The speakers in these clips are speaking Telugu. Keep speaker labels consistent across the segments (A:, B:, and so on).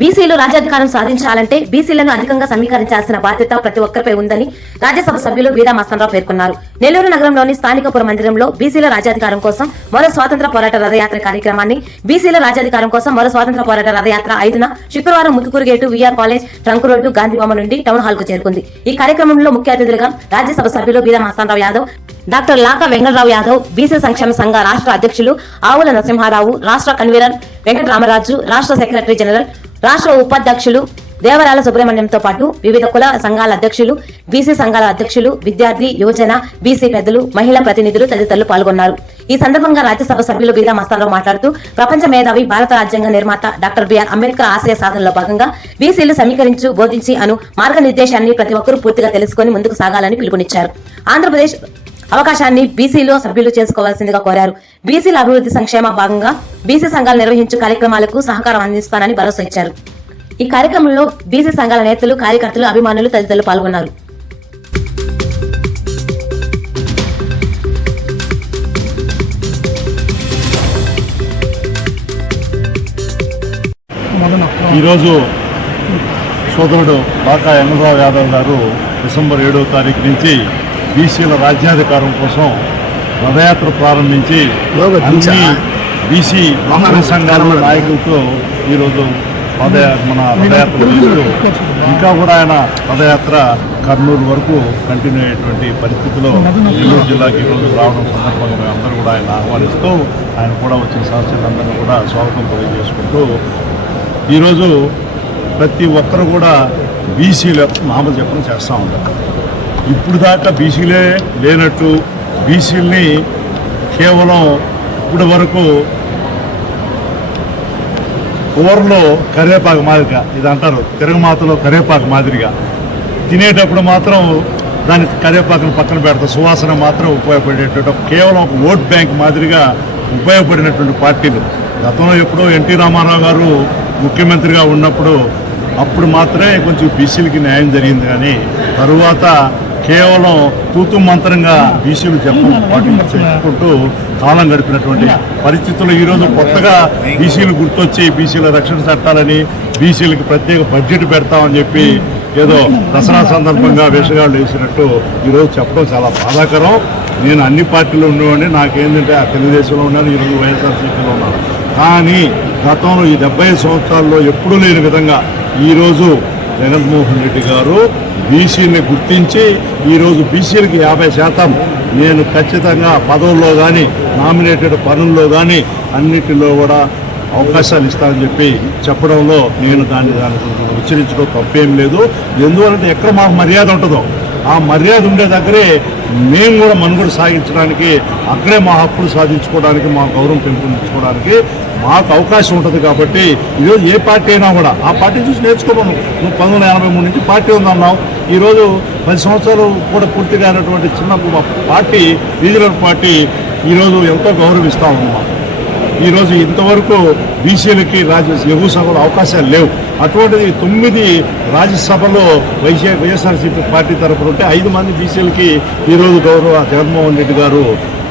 A: బీసీలు రాజ్యాధికారం సాధించాలంటే బీసీలను అధికంగా సమీకరించాల్సిన బాధ్యత ప్రతి ఒక్కరిపై ఉందని రాజ్యసభ సభ్యులు వీరా మస్తానరావు పేర్కొన్నారు. నెల్లూరు నగరంలోని స్థానికపుర మందిరంలో బీసీల రాజ్యాధికారం కోసం మరో స్వాతంత్ర పోరాట రథయాత్ర కార్యక్రమాన్ని బీసీల రాజ్యాధికారం కోసం మరో స్వాతంత్ర పోరాట రథయాత్ర ఐదున శుక్రవారం Muthukuru gate VR college trunk road Gandhi Bhavan నుండి టౌన్ హాల్కు చేరుకుంది. ఈ కార్యక్రమంలో ముఖ్య అతిథులుగా రాజ్యసభ సభ్యులు వీరా మస్తానరావు యాదవ్ డాక్టర్ లాక వెంకటరావు యాదవ్ బీసీ సంక్షేమ సంఘ రాష్ట్ర అధ్యక్షులు ఆవుల నరసింహారావు రాష్ట్ర కన్వీనర్ వెంకటరామరాజు రాష్ట్ర సెక్రటరీ జనరల్ రాష్ట్ర ఉపాధ్యక్షులు దేవరాల సుబ్రహ్మణ్యంతో పాటు వివిధ కుల సంఘాల అధ్యక్షులు బీసీ సంఘాల అధ్యక్షులు విద్యార్థి యువజన బీసీ పెద్దలు మహిళా ప్రతినిధులు తదితరులు పాల్గొన్నారు. ఈ సందర్భంగా రాజ్యసభ సభ్యులు బీరా మస్తానరావు మాట్లాడుతూ ప్రపంచ మేధావి భారత రాజ్యాంగ నిర్మాత డాక్టర్ బిఆర్ అంబేద్కర్ ఆశయ సాధనలో భాగంగా బీసీలు సమీకరించు బోధించి అను మార్గనిర్దేశాన్ని ప్రతి ఒక్కరూ పూర్తిగా తెలుసుకొని ముందుకు సాగాలని పిలుపునిచ్చారు. ఆంధ్రప్రదేశ్ అవకాశాన్ని బీసీలో సభ్యులు చేసుకోవాల్సిందిగా కోరారు. బీసీల అభివృద్ధి సంక్షేమ భాగంగా బీసీ సంఘాలు నిర్వహించు కార్యక్రమాలకు సహకారం అందిస్తానని భరోసా ఇచ్చారు. ఈ కార్యక్రమంలో బీసీ సంఘాల నేతలు కార్యకర్తలు అభిమానులు తదితరులు పాల్గొన్నారు.
B: ఈరోజు సోదరుడు బాకా ఎన్నరావు యాదవ్ గారు డిసెంబర్ ఏడవ తారీఖు నుంచి బీసీల రాజ్యాధికారం కోసం రథయాత్ర ప్రారంభించి అన్ని బీసీ సంఘాల నాయకులతో ఈరోజు పద మన రథయాత్ర చేస్తూ ఇంకా కూడా ఆయన రథయాత్ర కర్నూలు వరకు కంటిన్యూ అయ్యేటువంటి పరిస్థితిలో నెల్లూరు జిల్లాకి ఈరోజు రావడం సందర్భంగా మేము అందరూ కూడా ఆయన ఆహ్వానిస్తూ ఆయన కూడా వచ్చిన సదస్సులందరినీ కూడా స్వాగతం తెలియజేసుకుంటూ ఈరోజు ప్రతి ఒక్కరు కూడా బీసీల నామజపం చేస్తూ ఉంటారు. ఇప్పుడు దాకా బీసీలే లేనట్టు బీసీలని కేవలం ఇప్పటి వరకు కూరలో కరేపాకు మాదిరిగా ఇది అంటారు తిరగమాతలో కరేపాకు మాదిరిగా. తినేటప్పుడు మాత్రం దాని కరేపాకును పక్కన పెడతాం సువాసన మాత్రం ఉపయోగపడేటట్టు కేవలం ఒక ఓట్ బ్యాంక్ మాదిరిగా ఉపయోగపడినటువంటి పార్టీలు. గతంలో ఎప్పుడో ఎన్టీ రామారావు గారు ముఖ్యమంత్రిగా ఉన్నప్పుడు అప్పుడు మాత్రమే కొంచెం బీసీలకి న్యాయం జరిగింది. కానీ తరువాత కేవలం తూతు మంత్రంగా బీసీలు చెప్పం చెప్పుకుంటూ కాలం గడిపినటువంటి పరిస్థితుల్లో ఈరోజు కొత్తగా బీసీలు గుర్తొచ్చి బీసీల రక్షణ చట్టాలని బీసీలకు ప్రత్యేక బడ్జెట్ పెడతామని చెప్పి ఏదో దసరా సందర్భంగా వేషగాళ్ళు వేసినట్టు ఈరోజు చెప్పడం చాలా బాధాకరం. నేను అన్ని పార్టీలు ఉండేవాడిని నాకేంటంటే ఆ తెలుగుదేశంలో ఉన్నాను ఈరోజు వైఎస్ఆర్సీపీలో ఉన్నాను. కానీ గతంలో ఈ డెబ్బై సంవత్సరాల్లో ఎప్పుడూ లేని విధంగా ఈరోజు జగన్మోహన్ రెడ్డి గారు బీసీని గుర్తించి ఈరోజు బీసీలకి యాభై శాతం. నేను ఖచ్చితంగా పదవుల్లో కానీ నామినేటెడ్ పనుల్లో కానీ అన్నిటిలో కూడా అవకాశాలు ఇస్తానని చెప్పి చెప్పడంలో నేను దాన్ని దాని ఉచ్చరించడం తప్పేం లేదు. ఎందువలంటే ఎక్కడ మాకు మర్యాద ఉంటుందో? ఆ మర్యాద ఉండే దగ్గరే మేము కూడా మనుగడ సాగించడానికి అక్కడే మా హక్కులు సాధించుకోవడానికి మా గౌరవం పెంపొందించుకోవడానికి మాకు అవకాశం ఉంటుంది కాబట్టి ఈరోజు ఏ పార్టీ అయినా కూడా ఆ పార్టీ చూసి నేర్చుకోమను. నువ్వు పంతొమ్మిది వందల ఎనభై మూడు నుంచి పార్టీ ఉందన్నావు. ఈరోజు పది సంవత్సరాలు కూడా పూర్తిగా అయినటువంటి చిన్న పార్టీ రీజనల్ పార్టీ ఈరోజు ఎంతో గౌరవిస్తూ ఉన్నాం ఈరోజు ఇంతవరకు బీసీలకి రాజ్య ఎగువ సభలో అవకాశాలు లేవు. అటువంటిది తొమ్మిది రాజ్యసభలో వైసీ వైఎస్ఆర్సీపీ పార్టీ తరఫున ఉంటే ఐదు మంది బీసీలకి ఈరోజు గౌరవ జగన్మోహన్ రెడ్డి గారు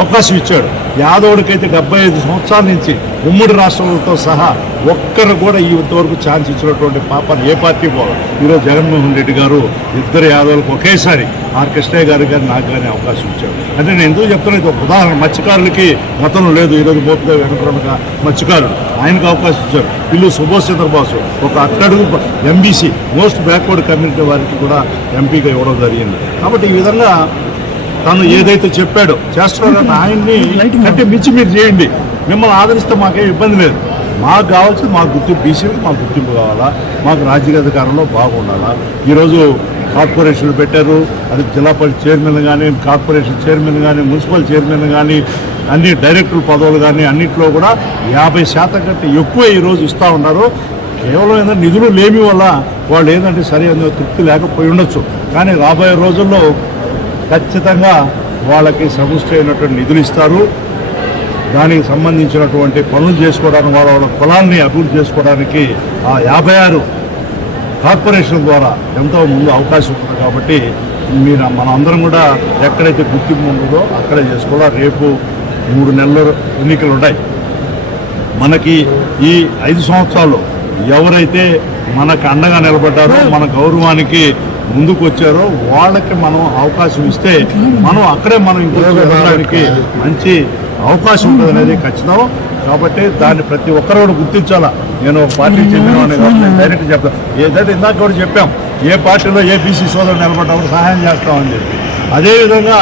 B: అవకాశం ఇచ్చాడు. యాదవుడికైతే డెబ్బై ఐదు సంవత్సరాల నుంచి ఉమ్మడి రాష్ట్రాలతో సహా ఒక్కరు కూడా ఈ ఇంతవరకు ఛాన్స్ ఇచ్చినటువంటి పాపాన్ని ఏ పార్టీ పోవాలి ఈరోజు జగన్మోహన్ రెడ్డి గారు ఇద్దరు యాదవులకు ఒకేసారి ఆర్ కృష్ణయ్య గారు కానీ నాకు కానీ అవకాశం ఇచ్చారు. అంటే నేను ఎందుకు చెప్తున్నా ఇది ఒక ఉదాహరణ. మత్స్యకారులకి గతంలో లేదు ఈరోజు మోపుగా వెనకరమగా మత్స్యకారులు. ఆయనకు అవకాశం ఇచ్చారు. వీళ్ళు సుభాష్ చంద్రబాసు ఒక అట్టడుగు ఎంబీసీ మోస్ట్ బ్యాక్వర్డ్ కమ్యూనిటీ వారికి కూడా ఎంపీగా ఇవ్వడం జరిగింది. కాబట్టి ఈ విధంగా తను ఏదైతే చెప్పాడో చేస్తున్నారని ఆయన్ని అంటే మించి మీరు చేయండి. మిమ్మల్ని ఆదరిస్తే మాకేం ఇబ్బంది లేదు. మాకు కావాల్సింది మాకు గుర్తింపు బీసీలకు మాకు గుర్తింపు కావాలా? మాకు రాజకీయాధికారంలో బాగుండాలా? ఈరోజు కార్పొరేషన్లు పెట్టారు. అది జిల్లా పరిషత్ చైర్మన్ కానీ కార్పొరేషన్ చైర్మన్ కానీ మున్సిపల్ చైర్మన్ కానీ అన్ని డైరెక్టర్ పదవులు కానీ అన్నింటిలో కూడా యాభై శాతం కంటే ఎక్కువ ఈరోజు ఇస్తూ ఉన్నారు. కేవలం ఏంటంటే నిధులు లేమి వల్ల వాళ్ళు ఏంటంటే సరే అందులో తృప్తి లేకపోయి ఉండొచ్చు. కానీ రాబోయే రోజుల్లో ఖచ్చితంగా వాళ్ళకి సముష్టి అయినటువంటి నిధులు ఇస్తారు. దానికి సంబంధించినటువంటి పనులు చేసుకోవడానికి వాళ్ళ వాళ్ళ కులాన్ని అభివృద్ధి చేసుకోవడానికి ఆ యాభై ఆరు కార్పొరేషన్ ద్వారా ఎంతో ముందు అవకాశం ఉంటుంది కాబట్టి మీరు మన అందరం కూడా ఎక్కడైతే గుర్తింపు ఉంటుందో అక్కడే చేసుకోవాలి? రేపు మూడు నెలలు ఎన్నికలు ఉన్నాయి. మనకి ఈ ఐదు సంవత్సరాలు ఎవరైతే మనకు అండగా నిలబడ్డారో మన గౌరవానికి ముందుకు వచ్చారో వాళ్ళకి మనం అవకాశం ఇస్తే మనం అక్కడే మనం ఇంకొక వెళ్ళడానికి మంచి అవకాశం ఉంటుంది అనేది ఖచ్చితం. కాబట్టి దాన్ని ప్రతి ఒక్కరు కూడా గుర్తించాలా? నేను ఒక కాబట్టి నేను డైరెక్ట్ చెప్తాను ఏదైతే ఇందాక కూడా చెప్పాం ఏ పార్టీలో ఏ బీసీ సోదరుడు నిలబడ్డప్పుడు సహాయం చేస్తామని చెప్పి. అదేవిధంగా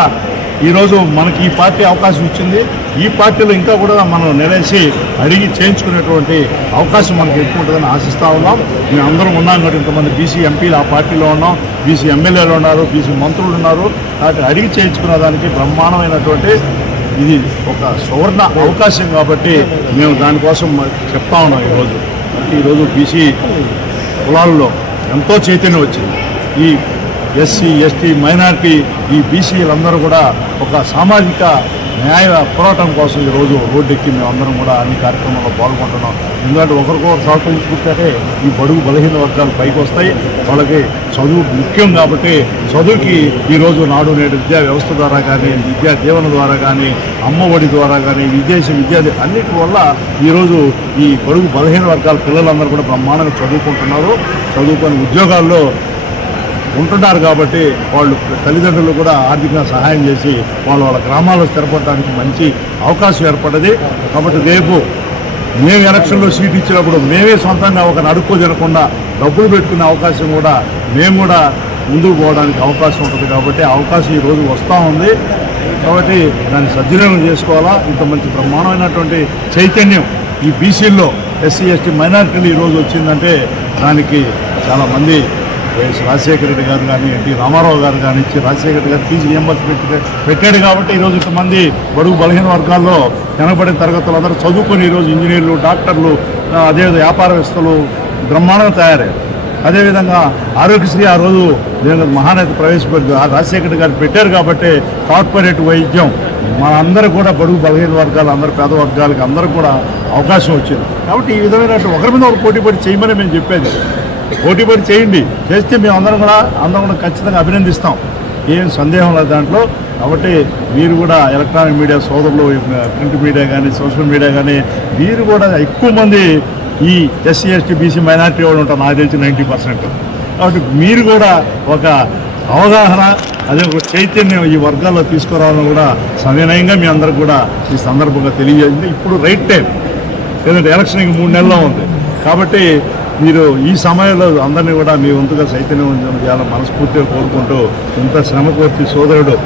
B: ఈరోజు మనకి ఈ పార్టీ అవకాశం ఇచ్చింది. ఈ పార్టీలో ఇంకా కూడా మనం నిలేసి అడిగి చేయించుకునేటువంటి అవకాశం మనకి ఎక్కువ ఉంటుందని ఆశిస్తూ ఉన్నాం. మేము అందరం ఉన్నాం కాబట్టి ఇంతమంది బీసీ ఎంపీలు ఆ పార్టీలో ఉన్నాం. బీసీ ఎమ్మెల్యేలు ఉన్నారు బీసీ మంత్రులు ఉన్నారు. కాబట్టి అడిగి చేయించుకునే దానికి బ్రహ్మాండమైనటువంటి ఇది ఒక సువర్ణ అవకాశం కాబట్టి మేము దానికోసం చెప్తా ఉన్నాం ఈరోజు. ఈరోజు బీసీ కులాల్లో ఎంతో చైతన్యం వచ్చింది. ఈ ఎస్సీ ఎస్టీ మైనారిటీ ఈ బీసీలందరూ కూడా ఒక సామాజిక న్యాయ పోరాటం కోసం ఈరోజు రోడ్డెక్కి మేము అందరం కూడా అన్ని కార్యక్రమాల్లో పాల్గొంటున్నాం. ఎందుకంటే ఒకరికొకరు సహకరించుకుంటే ఈ బడుగు బలహీన వర్గాలు పైకి వస్తాయి. వాళ్ళకి చదువు ముఖ్యం కాబట్టి చదువుకి ఈరోజు నాడు నేడు విద్యా వ్యవస్థ ద్వారా కానీ విద్యా దీవెన ద్వారా కానీ అమ్మఒడి ద్వారా కానీ విదేశీ విద్యా అన్నిటి వల్ల ఈరోజు ఈ బడుగు బలహీన వర్గాల పిల్లలందరూ కూడా బ్రహ్మాండంగా చదువుకుంటున్నారు. చదువుకొని ఉద్యోగాల్లో ఉంటున్నారు కాబట్టి వాళ్ళు తల్లిదండ్రులు కూడా ఆర్థికంగా సహాయం చేసి వాళ్ళ వాళ్ళ గ్రామాల్లో స్థిరపడడానికి మంచి అవకాశం ఏర్పడ్డది. కాబట్టి రేపు మేము ఎలక్షన్లో సీట్ ఇచ్చినప్పుడు మేమే సొంతంగా ఒక నడుక్కో తినకుండా డబ్బులు పెట్టుకునే అవకాశం కూడా మేము కూడా ముందుకు పోవడానికి అవకాశం ఉంటుంది కాబట్టి అవకాశం ఈరోజు వస్తూ ఉంది. కాబట్టి దాన్ని సద్వినియోగం చేసుకోవాలా? ఇంత మంచి బ్రహ్మాండమైనటువంటి చైతన్యం ఈ బీసీల్లో ఎస్సీ ఎస్టీ మైనారిటీలు ఈరోజు వచ్చిందంటే దానికి చాలామంది వైఎస్ రాజశేఖర రెడ్డి గారు కానీ ఎన్టీ రామారావు గారు కానీ ఇచ్చి రాజశేఖర రెడ్డి గారు ఫీజు రియంబర్స్మెంట్ పెట్టాడు కాబట్టి ఈరోజు ఇంతమంది బడుగు బలహీన వర్గాల్లో వెనకబడిన తరగతులు అందరూ చదువుకొని ఈరోజు ఇంజనీర్లు డాక్టర్లు అదేవిధంగా వ్యాపారవేత్తలు బ్రహ్మాండంగా తయారయ్యారు. అదేవిధంగా ఆరోగ్యశ్రీ ఆ రోజు నేను మహానేత ప్రవేశపెట్టి ఆ రాజశేఖర గారు పెట్టారు కాబట్టి కార్పొరేట్ వైద్యం మనందరూ కూడా బడుగు బలహీన వర్గాలు అందరు పేద వర్గాలకి అందరూ కూడా అవకాశం వచ్చింది. కాబట్టి ఈ విధమైన ఒకరి మీద ఒకరు పోటీ పడి చేయమని మేము చెప్పేది. పోటీ పడి చేయండి. చేస్తే మేము అందరం కూడా అందరం కూడా ఖచ్చితంగా అభినందిస్తాం. ఏం సందేహం లేదు దాంట్లో. కాబట్టి మీరు కూడా ఎలక్ట్రానిక్ మీడియా సోదరులు ప్రింట్ మీడియా కానీ సోషల్ మీడియా కానీ మీరు కూడా ఎక్కువ మంది ఈ ఎస్సీ ఎస్టీ బీసీ మైనార్టీ వాళ్ళు ఉంటారు. నాకు తెలిసి నైంటీ పర్సెంట్. కాబట్టి మీరు కూడా ఒక అవగాహన అదే ఒక చైతన్యం ఈ వర్గాల్లో తీసుకురావాలని కూడా సవినయంగా మీ అందరికి కూడా ఈ సందర్భంగా తెలియజేసింది. ఇప్పుడు రైట్ టైం. ఎందుకంటే ఎలక్షన్ మూడు నెలల్లో ఉంది. కాబట్టి మీరు ఈ సమయంలో అందరినీ కూడా మీ వంతుగా చైతన్యవంతం చేయాలని మనస్ఫూర్తిగా కోరుకుంటూ ఇంత శ్రమకూర్చి సోదరుడు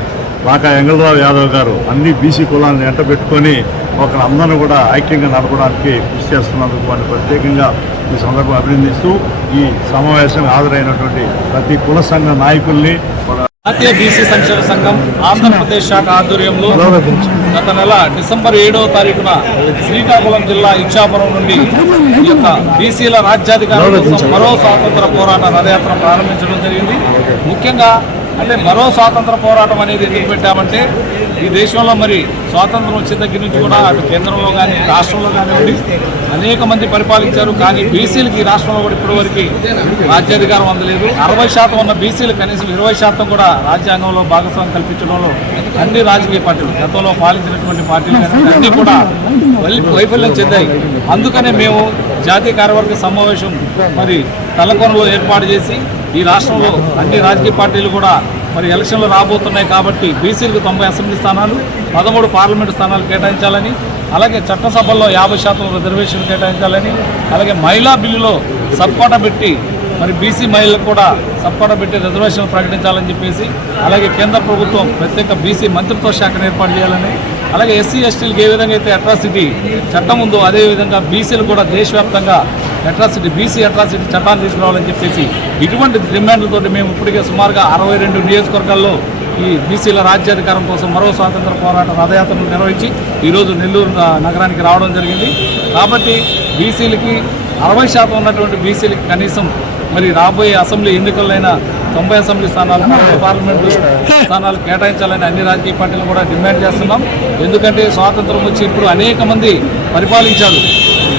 B: రాకా వెంగళరావు యాదవ్ గారు అన్ని బీసీ కులాలను ఎంట పెట్టుకొని ఒకరు అందరిని కూడా ఐక్యంగా నడపడానికి కృషి చేస్తున్నందుకు వారిని ప్రత్యేకంగా ఈ సందర్భం అభినందిస్తూ ఈ సమావేశం హాజరైనటువంటి ప్రతి కుల సంఘ నాయకుల్ని
C: జాతీయ బీసీ సంక్షేమ సంఘం ఆంధ్రప్రదేశ్ శాఖ ఆధ్వర్యంలో గత నెల డిసెంబర్ ఏడవ తారీఖున శ్రీకాకుళం జిల్లా ఇచ్చాపురం నుండి ఈ యొక్క బీసీల రాజ్యాధికారం కోసం మరో స్వాతంత్ర పోరాట రథయాత్ర ప్రారంభించడం జరిగింది. ముఖ్యంగా అంటే మరో స్వాతంత్ర పోరాటం అనేది ఎందుకు పెట్టామంటే ఈ దేశంలో మరి స్వాతంత్రం వచ్చే దగ్గర నుంచి కూడా అటు కేంద్రంలో కానీ రాష్ట్రంలో కానివ్వండి అనేక మంది పరిపాలించారు. కానీ బీసీలకి ఈ రాష్ట్రంలో కూడా ఇప్పటివరకు రాజ్యాధికారం అందలేదు. అరవై శాతం ఉన్న బీసీలు కనీసం ఇరవై శాతం కూడా రాజ్యాంగంలో భాగస్వామ్యం కల్పించడంలో అన్ని రాజకీయ పార్టీలు గతంలో పాలించినటువంటి పార్టీలు అన్నీ అన్ని కూడా వైఫల్యం చెందాయి. అందుకనే మేము జాతీయ కార్యవర్గ సమావేశం మరి తలకొనలో ఏర్పాటు చేసి ఈ రాష్ట్రంలో అన్ని రాజకీయ పార్టీలు కూడా మరి ఎలక్షన్లు రాబోతున్నాయి కాబట్టి బీసీలకు తొంభై అసెంబ్లీ స్థానాలు పదమూడు పార్లమెంటు స్థానాలు కేటాయించాలని అలాగే చట్టసభల్లో యాభై శాతం రిజర్వేషన్ కేటాయించాలని అలాగే మహిళా బిల్లులో సబ్కోటా పెట్టి మరి బీసీ మహిళలకు కూడా సబ్కోటా పెట్టి రిజర్వేషన్ ప్రకటించాలని చెప్పేసి అలాగే కేంద్ర ప్రభుత్వం ప్రత్యేక బీసీ మంత్రిత్వ శాఖను ఏర్పాటు చేయాలని అలాగే ఎస్సీ ఎస్టీలకు ఏ విధంగా అయితే అట్రాసిటీ చట్టం ఉందో అదేవిధంగా బీసీలు కూడా దేశవ్యాప్తంగా అట్రాసిటీ బీసీ అట్రాసిటీ చట్టాలు తీసుకురావాలని చెప్పేసి ఇటువంటి డిమాండ్లతో మేము ఇప్పటికే సుమారుగా అరవై రెండు నియోజకవర్గాల్లో ఈ బీసీల రాజ్యాధికారం కోసం మరో స్వాతంత్ర పోరాట రథయాత్రను నిర్వహించి ఈరోజు నెల్లూరు నగరానికి రావడం జరిగింది. కాబట్టి బీసీలకి అరవై శాతం ఉన్నటువంటి బీసీలకి కనీసం మరి రాబోయే అసెంబ్లీ ఎన్నికలైనా తొంభై అసెంబ్లీ స్థానాలు పార్లమెంటు స్థానాలు కేటాయించాలని అన్ని రాజకీయ పార్టీలు కూడా డిమాండ్ చేస్తున్నాం. ఎందుకంటే స్వాతంత్రం వచ్చి ఇప్పుడు అనేక మంది పరిపాలించారు.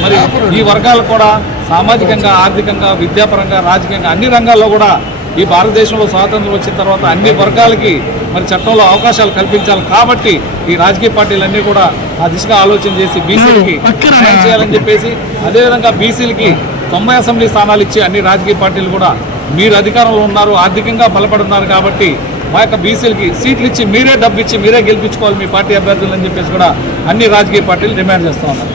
C: మరి ఈ వర్గాలు కూడా సామాజికంగా ఆర్థికంగా విద్యాపరంగా రాజకీయంగా అన్ని రంగాల్లో కూడా ఈ భారతదేశంలో స్వాతంత్రం వచ్చిన తర్వాత అన్ని వర్గాలకి మరి చట్టంలో అవకాశాలు కల్పించాలి. కాబట్టి ఈ రాజకీయ పార్టీలన్నీ కూడా ఆ దిశగా ఆలోచన చేసి బీసీలకి న్యాయం చేయాలని చెప్పేసి అదేవిధంగా బీసీలకి తొంభై అసెంబ్లీ స్థానాలు ఇచ్చి అన్ని రాజకీయ పార్టీలు కూడా మీరు అధికారంలో ఉన్నారు ఆర్థికంగా బలపడి ఉన్నారు కాబట్టి మా యొక్క బీసీలకి సీట్లు ఇచ్చి మీరే డబ్బు ఇచ్చి మీరే గెలిపించుకోవాలి మీ పార్టీ అభ్యర్థులు అని చెప్పేసి కూడా అన్ని రాజకీయ పార్టీలు డిమాండ్ చేస్తూ ఉన్నారు.